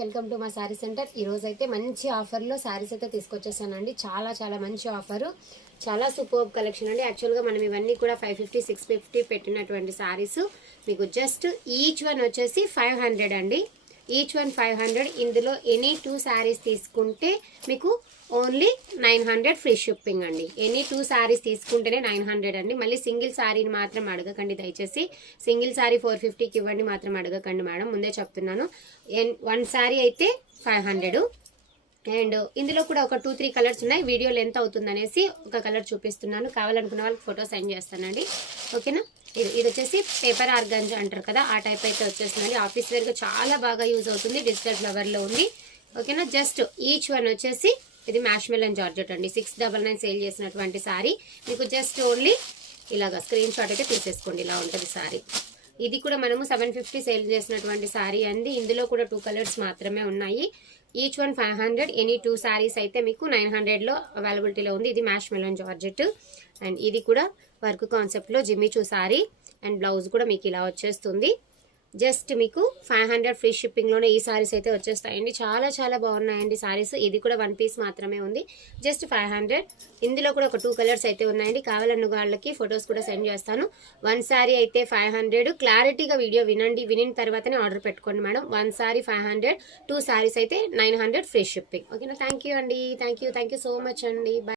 Welcome to మా sari centre. ఈ రోజు అయితే మంచి ఆఫర్లో శారీస్ అయితే తీసుకొచ్చేసానండి. చాలా మంచి ఆఫరు, చాలా సూపర్ కలెక్షన్ అండి. యాక్చువల్గా మనం ఇవన్నీ కూడా 550 650 పెట్టినటువంటి శారీస్ మీకు జస్ట్ ఈచ్ వన్ వచ్చేసి 500 అండి. Each one 500. ఇందులో ఎనీ 2 శారీస్ తీసుకుంటే మీకు ఓన్లీ 900 ఫ్రీ షిప్పింగ్ అండి. ఎనీ 2 శారీస్ తీసుకుంటేనే 900 అండి. మళ్ళీ సింగిల్ శారీని మాత్రం అడగకండి దయచేసి. సింగిల్ శారీ 450కి ఇవ్వండి మాత్రం అడగకండి మేడం, ముందే చెప్తున్నాను. 1 శారీ అయితే 500. అండ్ ఇందులో కూడా ఒక 2-3 కలర్స్ ఉన్నాయి. వీడియో లెంత్ అవుతుంది అనేసి ఒక కలర్ చూపిస్తున్నాను. కావాలనుకున్న వాళ్ళకి ఫోటో సెండ్ చేస్తానండి, ఓకేనా. ఇది వచ్చేసి పేపర్ ఆర్గంజా అంటారు కదా, ఆ టైప్ అయితే వచ్చేస్తుందండి. ఆఫీస్ వేర్గా చాలా బాగా యూజ్ అవుతుంది. డిజిటల్ ఫ్లవర్లో ఉంది, ఓకేనా. జస్ట్ ఈచ్ వన్ వచ్చేసి ఇది మ్యాష్ మెలన్ జార్జెట్ అండి. 699 సేల్ చేసినటువంటి శారీ మీకు జస్ట్ ఓన్లీ ఇలాగా స్క్రీన్ షాట్ అయితే తీసేసుకోండి. ఇలా ఉంటుంది శారీ. ఇది కూడా మనము 750 సేల్ చేసినటువంటి శారీ అండి. ఇందులో కూడా 2 కలర్స్ మాత్రమే ఉన్నాయి. Each one 500. ఎనీ 2 శారీస్ అయితే మీకు 900లో అవైలబిలిటీలో ఉంది. ఇది మ్యాష్ మెలన్ జార్జెట్ అండ్ ఇది కూడా వర్క్ కాన్సెప్ట్లో జిమ్మిచూ శారీ అండ్ బ్లౌజ్ కూడా మీకు ఇలా వచ్చేస్తుంది. జస్ట్ మీకు 500 ఫ్రీ షిప్పింగ్లోనే ఈ సారీస్ అయితే వచ్చేస్తాయండి. చాలా బాగున్నాయండి సారీస్. ఇది కూడా 1 పీస్ మాత్రమే ఉంది, జస్ట్ 500. ఇందులో కూడా ఒక 2 కలర్స్ అయితే ఉన్నాయండి. కావాలన్న వాళ్ళకి ఫొటోస్ కూడా సెండ్ చేస్తాను. 1 సారీ అయితే 500. క్లారిటీగా వీడియో వినండి, వినిన తర్వాతనే ఆర్డర్ పెట్టుకోండి మేడం. 1 సారీ 500, 2 సారీస్ అయితే 900 ఫ్రీ షిప్పింగ్, ఓకేనా. థ్యాంక్ యూ అండి. థ్యాంక్ యూ సో మచ్ అండి. బాయ్.